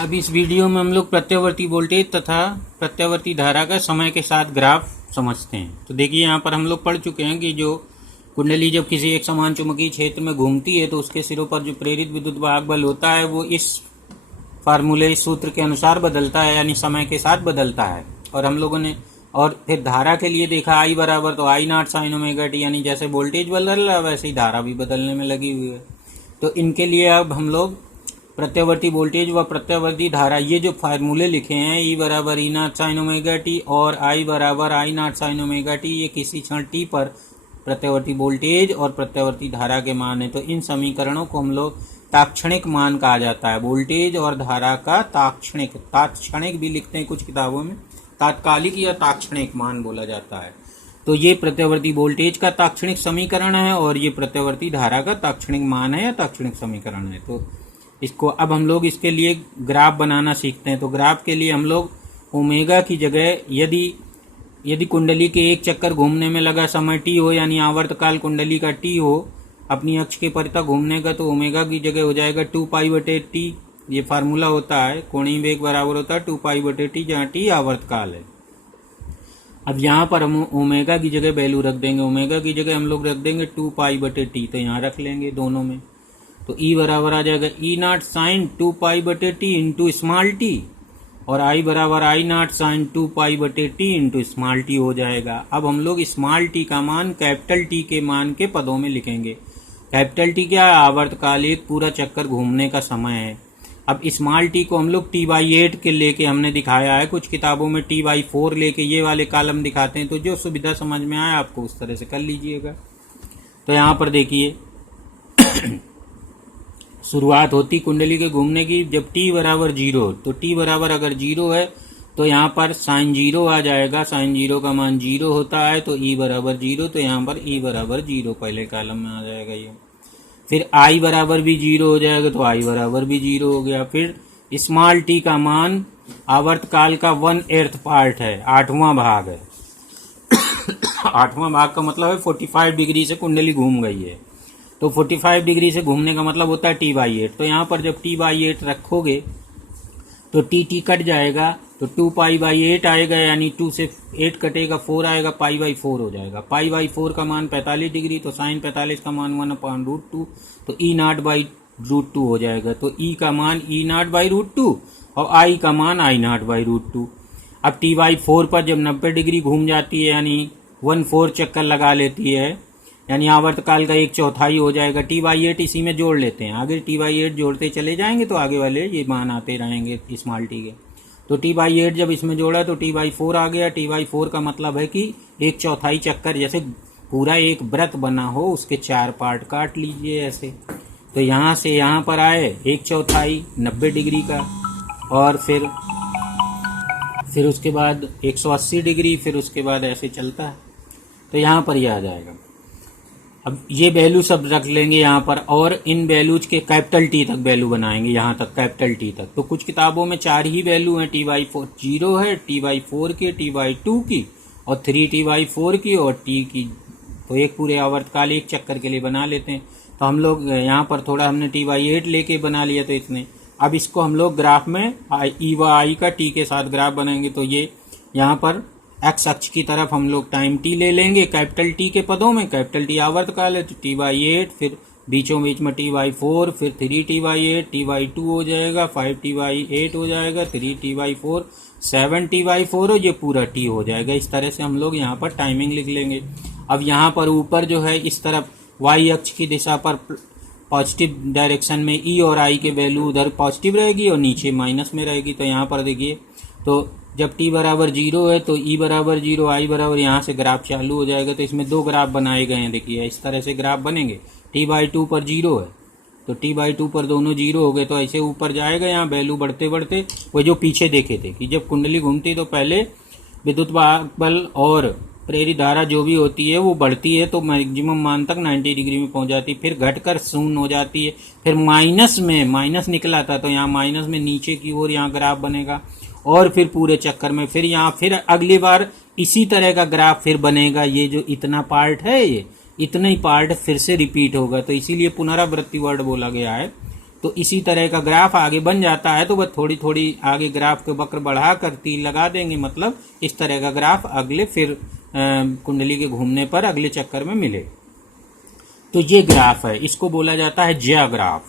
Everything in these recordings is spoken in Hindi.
अब इस वीडियो में हम लोग प्रत्यावर्ती वोल्टेज तथा प्रत्यावर्ती धारा का समय के साथ ग्राफ समझते हैं। तो देखिए यहाँ पर हम लोग पढ़ चुके हैं कि जो कुंडली जब किसी एक समान चुंबकीय क्षेत्र में घूमती है तो उसके सिरों पर जो प्रेरित विद्युत वाहक बल होता है वो इस फार्मूले सूत्र के अनुसार बदलता है, यानी समय के साथ बदलता है। और हम लोगों ने और फिर धारा के लिए देखा I बराबर तो I not sine omega T, यानी जैसे वोल्टेज बदल रहा है वैसे ही धारा भी बदलने में लगी हुई है। तो इनके लिए अब हम लोग प्रत्यावर्ती वोल्टेज व प्रत्यावर्ती धारा ये जो फार्मूले लिखे हैं E बराबर E not sine omega T और I बराबर I not sine omega T, ये किसी क्षण टी पर प्रत्यावर्ती वोल्टेज और प्रत्यावर्ती धारा के मान है। तो इन समीकरणों को हम लोग तात्क्षणिक मान कहा जाता है। वोल्टेज और धारा का तात्क्षणिक भी लिखते हैं कुछ किताबों में, तात्कालिक या तात्क्षणिक मान बोला जाता है। तो ये प्रत्यावर्ती वोल्टेज का तात्क्षणिक समीकरण है और ये प्रत्यावर्ती धारा का तात्क्षणिक मान है या तात्क्षणिक समीकरण है। तो इसको अब हम लोग इसके लिए ग्राफ बनाना सीखते हैं। तो ग्राफ के लिए हम लोग ओमेगा की जगह यदि कुंडली के एक चक्कर घूमने में लगा समय टी हो, यानी आवर्तकाल कुंडली का टी हो अपनी अक्ष के परितः घूमने का, तो ओमेगा की जगह हो जाएगा 2π/t। ये फार्मूला होता है, कोणीय वेग बराबर होता है 2π/t, जहाँ टी आवर्तकाल है। अब यहाँ पर हम ओमेगा की जगह वैल्यू रख देंगे, ओमेगा की जगह हम लोग रख देंगे 2π/t, तो यहाँ रख लेंगे दोनों में। तो E बराबर आ जाएगा E not sine 2π/t into small t, और I बराबर I not sine 2π/t into small t हो जाएगा। अब हम लोग स्मॉल टी का मान कैपिटल टी के मान के पदों में लिखेंगे। कैपिटल टी क्या है? आवर्तकाल, एक पूरा चक्कर घूमने का समय है। अब स्मॉल टी को हम लोग T/8 के लेके हमने दिखाया है, कुछ किताबों में T/4 लेके ये वाले कॉलम दिखाते हैं। तो जो सुविधा समझ में आए आपको उस तरह से कर लीजिएगा। तो यहाँ पर देखिए शुरुआत होती कुंडली के घूमने की जब t बराबर 0, तो t बराबर अगर 0 है तो यहाँ पर साइन 0 आ जाएगा। साइन 0 का मान 0 होता है, तो E बराबर 0, तो यहाँ पर E बराबर 0 पहले कॉलम में आ जाएगा ये। फिर I बराबर भी 0 हो जाएगा, तो I बराबर भी 0 हो गया। फिर स्मॉल t का मान आवर्तकाल का 1/8 पार्ट है, 8वां भाग है। 8वां भाग का मतलब है 45 डिग्री से कुंडली घूम गई है, तो 45 डिग्री से घूमने का मतलब होता है T/8। तो यहाँ पर जब T/8 रखोगे तो T कट जाएगा, तो 2π/8 आएगा, यानी 2 से 8 कटेगा, 4 आएगा, π/4 हो जाएगा। π/4 का मान 45 डिग्री, तो साइन 45 का मान 1/√2, तो E नॉट/√2 हो जाएगा। तो E का मान E नॉट/√2 और I का मान I नॉट/√2। अब T/4 पर जब 90 डिग्री घूम जाती है, यानी 1/4 चक्कर लगा लेती है, यानी आवर्तकाल का 1/4 हो जाएगा। T/8 इसी में जोड़ लेते हैं, आगे T/8 जोड़ते चले जाएंगे तो आगे वाले ये मान आते रहेंगे स्मॉल टी के। तो T/8 जब इसमें जोड़ा तो T/4 आ गया। T/4 का मतलब है कि 1/4 चक्कर, जैसे पूरा एक वृत्त बना हो उसके 4 पार्ट काट लीजिए ऐसे। तो यहाँ से यहाँ पर आए 1/4 90 डिग्री का, और फिर उसके बाद 180 डिग्री, फिर उसके बाद ऐसे चलता है। तो यहाँ पर यह आ जाएगा। अब ये वैल्यू सब रख लेंगे यहाँ पर, और इन वैल्यूज के कैपिटल टी तक वैल्यू बनाएंगे, यहाँ तक कैपिटल टी तक। तो कुछ किताबों में 4 ही वैल्यू हैं, T/4 0 है, T/4 की, T/2 की, और 3T/4 की और T की। तो एक पूरे आवर्तकाल एक चक्कर के लिए बना लेते हैं। तो हम लोग यहाँ पर थोड़ा हमने T/8 लेके बना लिया, तो इतने। अब इसको हम लोग ग्राफ में E व I का T के साथ ग्राफ बनाएंगे। तो ये यहाँ पर एक्स अक्ष की तरफ हम लोग टाइम टी ले लेंगे कैपिटल टी के पदों में। कैपिटल टी आवर्तकाल है, तो T/8, फिर बीचों बीच में T/4, फिर 3T/8, T/2 हो जाएगा, 5T/8 हो जाएगा, 3T/4, 7T/4 और ये पूरा T हो जाएगा। इस तरह से हम लोग यहाँ पर टाइमिंग लिख लेंगे। अब यहाँ पर ऊपर जो है इस तरफ वाई अक्ष की दिशा पर पॉजिटिव डायरेक्शन में E और I के वैल्यू उधर पॉजिटिव रहेगी और नीचे माइनस में रहेगी। तो यहाँ पर देखिए, तो जब T बराबर 0 है तो E बराबर 0, I बराबर, यहाँ से ग्राफ चालू हो जाएगा। तो इसमें 2 ग्राफ बनाए गए हैं, देखिए इस तरह से ग्राफ बनेंगे। T/2 पर 0 है, तो T/2 पर दोनों 0 हो गए, तो ऐसे ऊपर जाएगा। यहाँ वैल्यू बढ़ते बढ़ते वो जो पीछे देखे थे कि जब कुंडली घूमती तो पहले विद्युत वाहक बल और प्रेरित धारा जो भी होती है वो बढ़ती है, तो मैक्सिमम मान तक 90 डिग्री में पहुंच जाती है, फिर घटकर 0 हो जाती है, फिर माइनस निकला था, तो यहाँ माइनस में नीचे की ओर यहाँ ग्राफ बनेगा, और फिर पूरे चक्कर में फिर यहाँ फिर अगली बार इसी तरह का ग्राफ फिर बनेगा। ये जो इतना पार्ट है, ये इतना ही पार्ट फिर से रिपीट होगा। तो इसीलिए पुनरावृत्ति वर्ड बोला गया है तो इसी तरह का ग्राफ आगे बन जाता है। तो वह थोड़ी थोड़ी आगे ग्राफ के वक्र बढ़ा कर तीर लगा देंगे, मतलब इस तरह का ग्राफ अगले फिर कुंडली के घूमने पर अगले चक्कर में मिले। तो ये ग्राफ है, इसको बोला जाता है ज्या ग्राफ,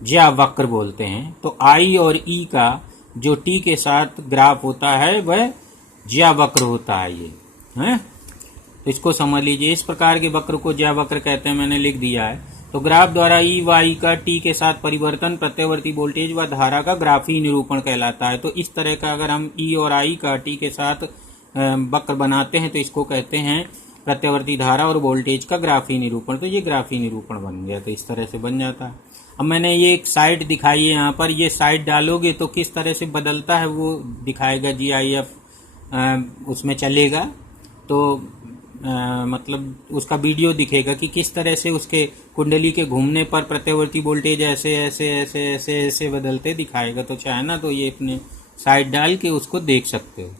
ज्या वक्र बोलते हैं। तो आई और ई का जो टी के साथ ग्राफ होता है वह ज्या वक्र होता है। ये है, तो इसको समझ लीजिए। इस प्रकार के वक्र को ज्या वक्र कहते हैं, मैंने लिख दिया है। तो ग्राफ द्वारा ई व आई का टी के साथ परिवर्तन प्रत्यावर्ती वोल्टेज व धारा का ग्राफी निरूपण कहलाता है। तो इस तरह का अगर हम ई और आई का टी के साथ वक्र बनाते हैं तो इसको कहते हैं प्रत्यावर्ती धारा और वोल्टेज का ग्राफी निरूपण। तो ये ग्राफी निरूपण बन गया। तो इस तरह से बन जाता है। अब मैंने ये एक साइड दिखाई है यहाँ पर, ये साइड डालोगे तो किस तरह से बदलता है वो दिखाएगा GIF उसमें चलेगा। तो मतलब उसका वीडियो दिखेगा कि किस तरह से उसके कुंडली के घूमने पर प्रत्यावर्ती वोल्टेज ऐसे ऐसे ऐसे ऐसे ऐसे बदलते दिखाएगा। तो चाहे ना तो ये अपने साइड डाल के उसको देख सकते हो।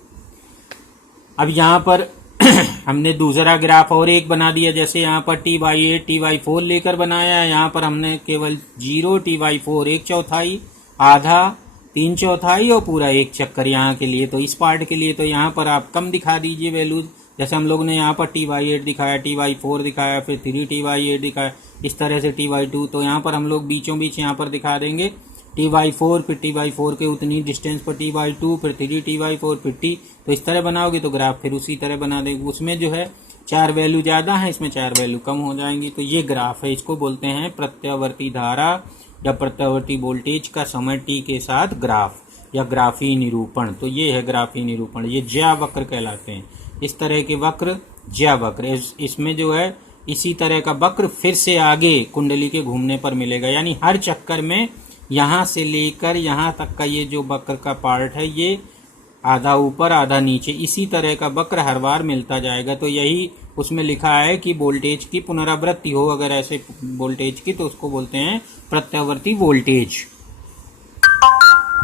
अब यहाँ पर हमने दूसरा ग्राफ और एक बना दिया। जैसे यहाँ पर T/8 T/4 लेकर बनाया है, यहाँ पर हमने केवल 0 T/4 1/4 आधा 3/4 और पूरा एक चक्कर यहाँ के लिए। तो इस पार्ट के लिए तो यहाँ पर आप कम दिखा दीजिए वैल्यूज। जैसे हम लोग ने यहाँ पर T/8 दिखाया, T/4 दिखाया, फिर 3 T/8 दिखाया, इस तरह से T/2। तो यहाँ पर हम लोग बीचों बीच यहाँ पर दिखा देंगे T/4, फिर T/4 के उतनी डिस्टेंस पर T/2, फिर 3 T/4, फिर T। तो इस तरह बनाओगे तो ग्राफ फिर उसी तरह बना देंगे। उसमें जो है 4 वैल्यू ज़्यादा है, इसमें 4 वैल्यू कम हो जाएंगी। तो ये ग्राफ है, इसको बोलते हैं प्रत्यावर्ती धारा या प्रत्यावर्ती वोल्टेज का समय T के साथ ग्राफ या ग्राफी निरूपण। तो ये है ग्राफी निरूपण, ये ज्या वक्र कहलाते हैं। इस तरह के वक्र ज्या वक्र। इसमें जो है इसी तरह का वक्र फिर से आगे कुंडली के घूमने पर मिलेगा, यानी हर चक्कर में यहाँ से लेकर यहाँ तक का ये जो वक्र का पार्ट है ये आधा ऊपर आधा नीचे इसी तरह का वक्र हर बार मिलता जाएगा। तो यही उसमें लिखा है कि वोल्टेज की पुनरावृत्ति हो अगर ऐसे वोल्टेज की, तो उसको बोलते हैं प्रत्यावर्ती वोल्टेज।